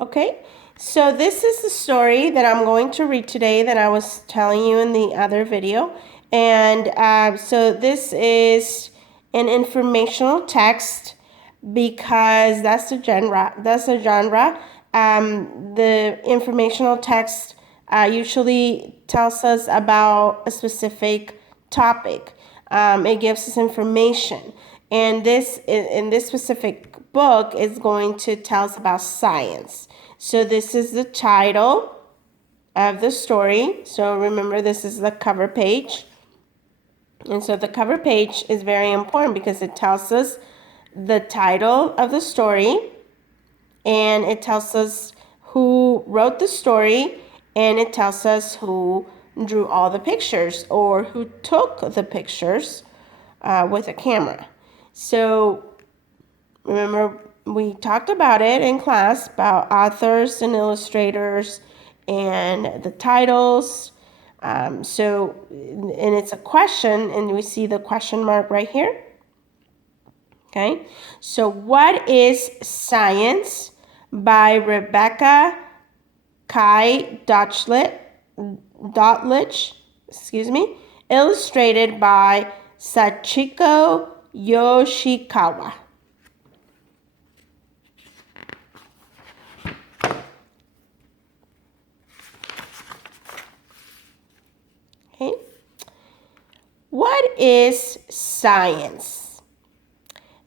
Okay, so this is the story that I'm going to read today that I was telling you in the other video. And so this is an informational text because that's the genre. The informational text usually tells us about a specific topic. It gives us information, and this in this specific book is going to tell us about science. So this is the title of the story. So remember, this is the cover page. And so the cover page is very important because it tells us the title of the story, and it tells us who wrote the story, and it tells us who drew all the pictures or who took the pictures with a camera. So remember, we talked about it in class about authors and illustrators and the titles. And it's a question, and we see the question mark right here. Okay, so what is Science by Rebecca Kai Dotlich, illustrated by Sachiko Yoshikawa. Okay, what is science?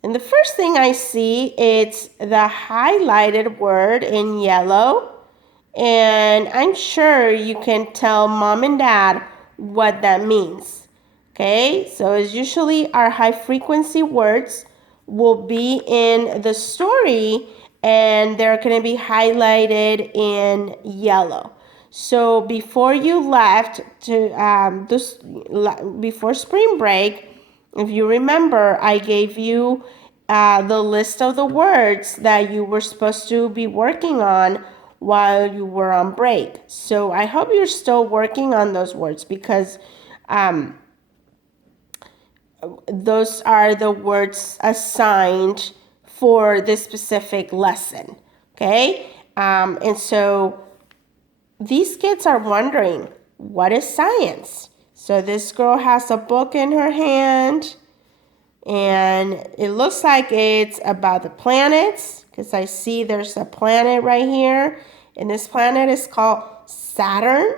And the first thing I see, it's the highlighted word in yellow. And I'm sure you can tell mom and dad what that means. Okay, so it's usually our high frequency words will be in the story, and they're going to be highlighted in yellow. So before you left before spring break, if you remember, I gave you the list of the words that you were supposed to be working on while you were on break. So I hope you're still working on those words because those are the words assigned for this specific lesson. Okay? And so these kids are wondering, what is science? So this girl has a book in her hand, and it looks like it's about the planets because I see there's a planet right here, and this planet is called Saturn.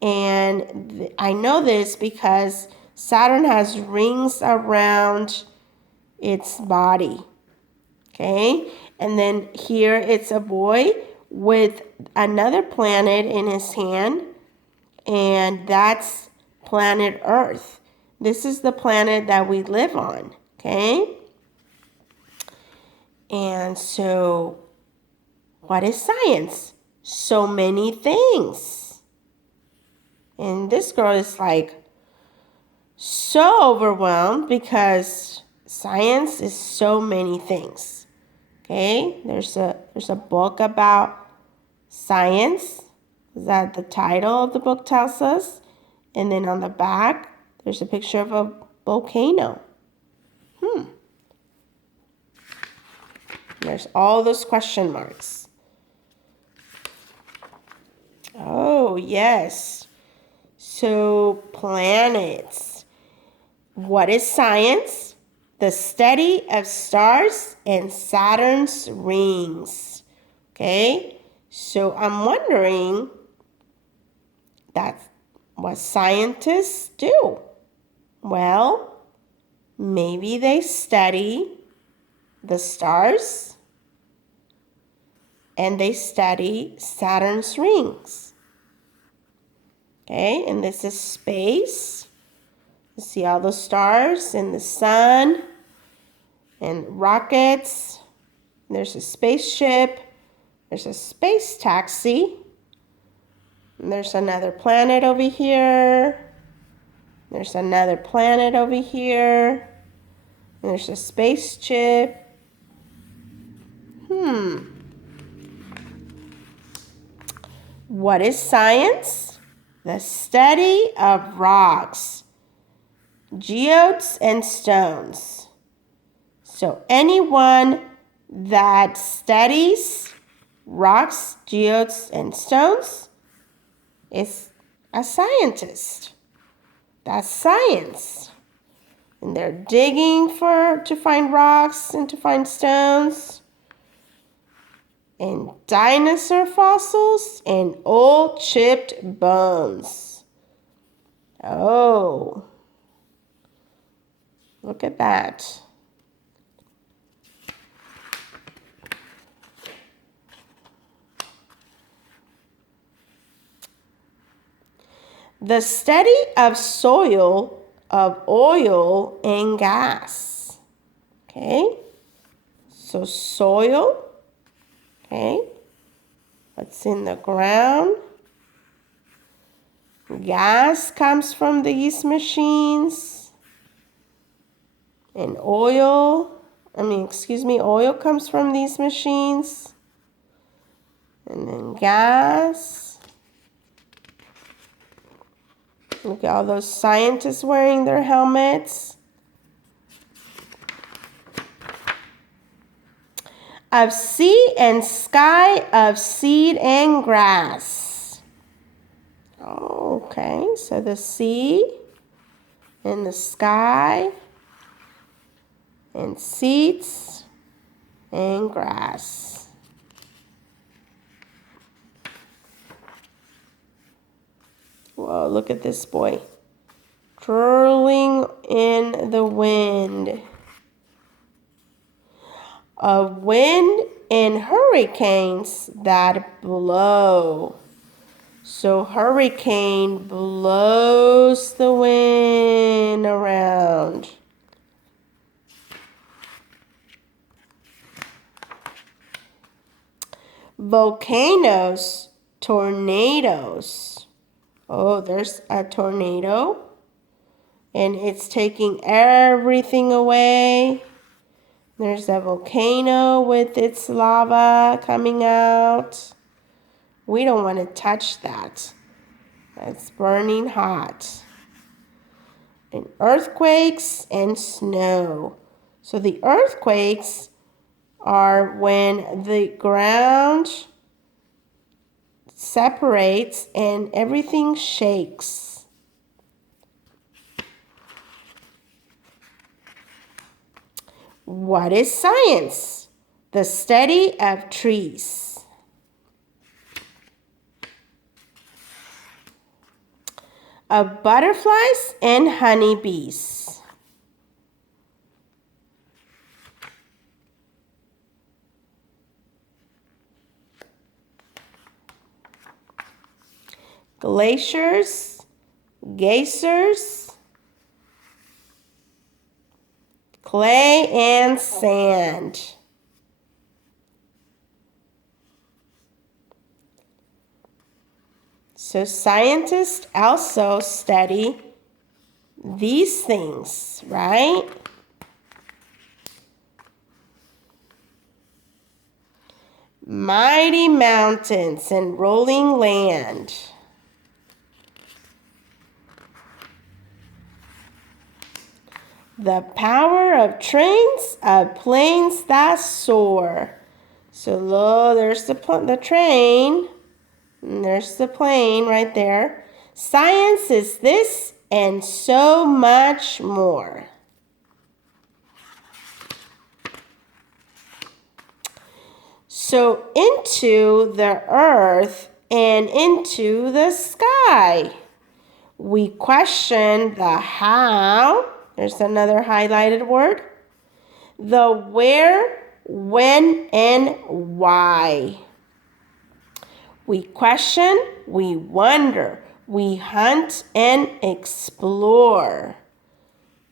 And I know this because Saturn has rings around its body. Okay, and then here it's a boy with another planet in his hand, and that's planet Earth. This is the planet that we live on, okay? And so, what is science? So many things. And this girl is like so overwhelmed because science is so many things. Okay? There's a book about science. That the title of the book tells us. And then on the back, there's a picture of a volcano. There's all those question marks. Oh, yes. So, planets. What is science? The study of stars and Saturn's rings. Okay? So, I'm wondering, that's what scientists do. Well, maybe they study the stars and they study Saturn's rings. Okay, and this is space. You see all the stars and the sun and rockets. There's a spaceship. There's a space taxi. And there's another planet over here. There's another planet over here. And there's a spaceship. What is science? The study of rocks, geodes, and stones. So anyone that studies rocks, geodes, and stones is a scientist. That's science. And they're digging to find rocks and to find stones and dinosaur fossils and old chipped bones. Oh, look at that. The study of soil, of oil and gas. Okay, so soil, okay, what's in the ground. Gas comes from these machines. And oil comes from these machines. And then gas. Look at all those scientists wearing their helmets. Of sea and sky, of seed and grass. Okay, so the sea and the sky and seeds and grass. Whoa, look at this boy. Twirling in the wind. Of wind and hurricanes that blow. So hurricane blows the wind around. Volcanoes, tornadoes. Oh, there's a tornado. And it's taking everything away. There's a volcano with its lava coming out. We don't want to touch that. It's burning hot. And earthquakes and snow. So the earthquakes are when the ground separates and everything shakes. What is science? The study of trees. Of butterflies and honeybees. Glaciers, geysers, clay and sand. So scientists also study these things, right? Mighty mountains and rolling land. The power of trains, of planes that soar. So there's the train. And there's the plane right there. Science is this and so much more. So into the earth and into the sky. We question the how. There's another highlighted word. The where, when, and why. We question, we wonder, we hunt and explore.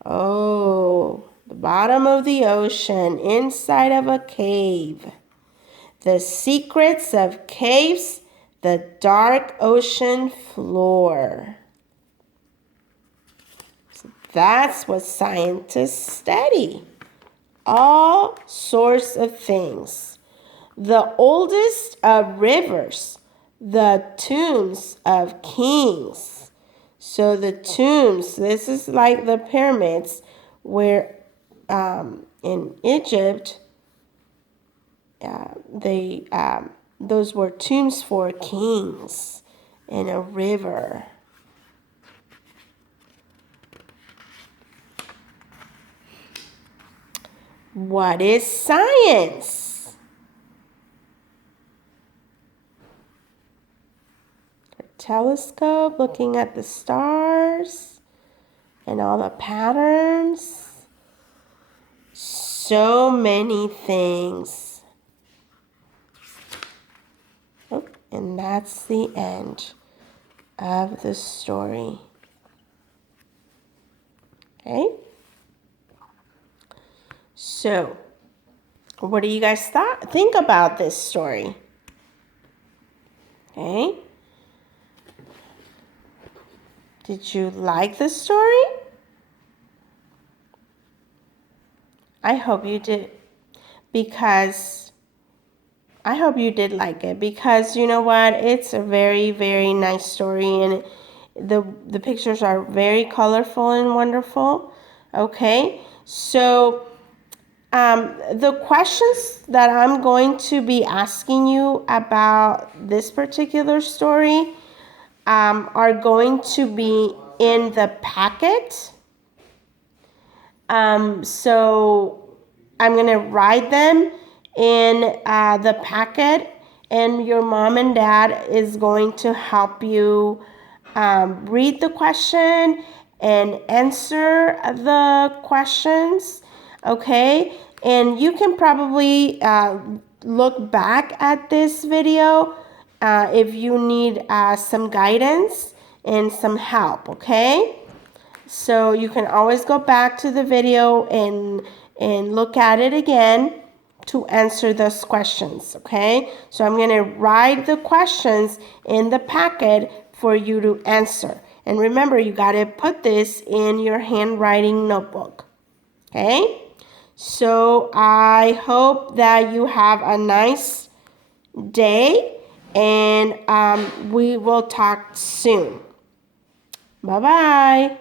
Oh, the bottom of the ocean, inside of a cave. The secrets of caves, the dark ocean floor. So that's what scientists study. All sorts of things. The oldest of rivers. The tombs of kings. So the tombs, this is like the pyramids where in Egypt, those were tombs for kings in a river. What is science? A telescope looking at the stars and all the patterns. So many things. Oh, and that's the end of the story. Okay? So, what do you guys think about this story? Okay? Did you like the story? I hope you did, because I hope you did like it, because you know what? It's a very, very nice story, and the pictures are very colorful and wonderful. Okay? So, the questions that I'm going to be asking you about this particular story are going to be in the packet. So I'm going to write them in the packet, and your mom and dad is going to help you read the question and answer the questions, okay? And you can probably look back at this video if you need some guidance and some help, okay? So you can always go back to the video and look at it again to answer those questions, okay? So I'm going to write the questions in the packet for you to answer. And remember, you got to put this in your handwriting notebook, okay? So I hope that you have a nice day, and we will talk soon. Bye-bye.